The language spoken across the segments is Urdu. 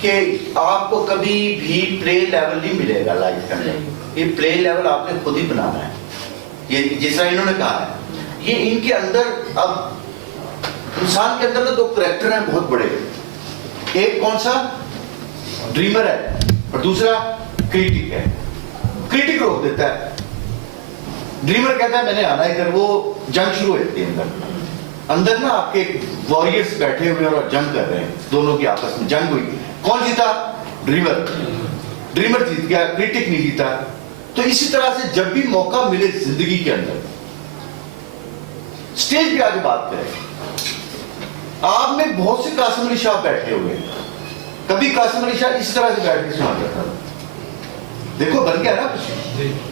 کہ آپ کو کبھی بھی پلے لیول نہیں ملے گا لائف کے اندر. یہ پلے لیول آپ نے خود ہی بنانا ہے. یہ جس طرح انہوں نے کہا ہے, یہ ان کے اندر, اب انسان کے اندر دو کریکٹر ہیں بہت بڑے. ایک کون سا؟ ڈریمر ہے, اور دوسرا کریٹک ہے. کریٹک روک دیتا ہے, ڈریمر کہتا ہے میں نے آنا ادھر. وہ جنگ شروع ہوتی ہے اندر نا, آپ کے وارئرز بیٹھے ہوئے اور جنگ کر رہے ہیں, دونوں کی آپس میں جنگ ہوئی. کون جیتا؟ ڈریمر. ڈریمر جیت گیا, کریٹک نہیں جیتا. تو اسی طرح سے جب بھی موقع ملے زندگی کے اندر, سٹیج پہ آگے بات کریں. آپ میں بہت سے قاسم علی شاہ بیٹھے ہوئے ہیں. کبھی قاسم علی شاہ اس طرح سے بیٹھ کے سنا کرتا تھا, دیکھو بن گیا نا,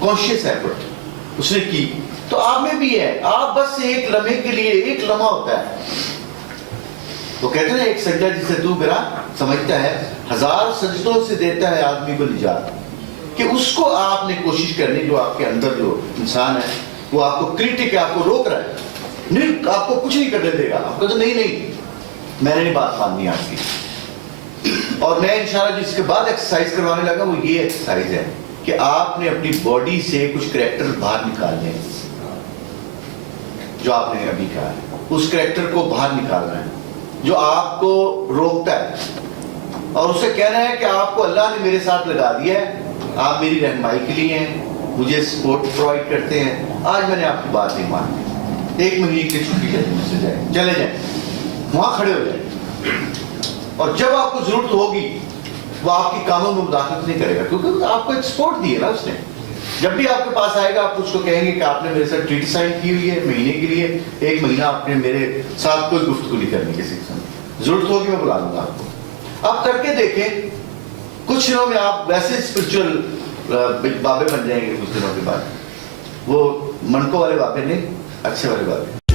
کانشیس ایفرٹ اس نے کی. تو آپ میں بھی ہے, آپ بس ایک لمحے کے لیے, ایک لمحہ ہوتا ہے. وہ کہتے ہیں ایک سجدہ جسے تو میرا سمجھتا ہے, 1000 سجدوں سے دیتا ہے آدمی کو نجات. کہ اس کو آپ نے کوشش کرنی, جو آپ کے اندر جو انسان ہے وہ آپ کو کریٹک ہے, آپ کو روک رہا ہے, نہیں آپ کو کچھ نہیں کرنے دے گا. آپ کہتے نہیں نہیں میں نے نہیں بات ماننی آپ کی. اور میں انشاءاللہ جس کے بعد ایکسرسائز کروانے لگا وہ یہ ایکسرسائز ہے کہ آپ نے اپنی باڈی سے کچھ کریکٹر باہر نکالنے ہیں. جو آپ نے ابھی کہا ہے, اس کریکٹر کو باہر نکالنا ہے جو آپ کو روکتا ہے, اور اسے کہنا ہے کہ آپ کو اللہ نے میرے ساتھ لگا دیا ہے, آپ میری رہنمائی کے لیے ہیں, مجھے سپورٹ پرووائڈ کرتے ہیں. آج میں نے آپ کی بات نہیں مانی, 1 مہینے کی چھٹی لے مجھ سے جائیں, چلے جائیں, وہاں کھڑے ہو جائیں. اور جب آپ کو ضرورت ہوگی وہ آپ کی کاموں میں مداخلت نہیں کرے گا, کیونکہ آپ کو ایک سپورٹ دی ہے نا اس نے. جب بھی آپ کے پاس آئے گا آپ اس کو کہیں گے کہ آپ نے میرے ساتھ ٹریٹی سائن کی ہوئی ہے مہینے کے لیے, 1 مہینہ آپ نے میرے ساتھ کوئی گفتگو نہیں کرنی کسی قسم. ضرورت ہوگی میں بلا لوں گا آپ کو. آپ کر کے دیکھیں, کچھ دنوں میں آپ ویسے اسپرچل بابے بن جائیں گے. کچھ دنوں کے بعد وہ منکوں والے بابے نہیں, اچھے والے بابے.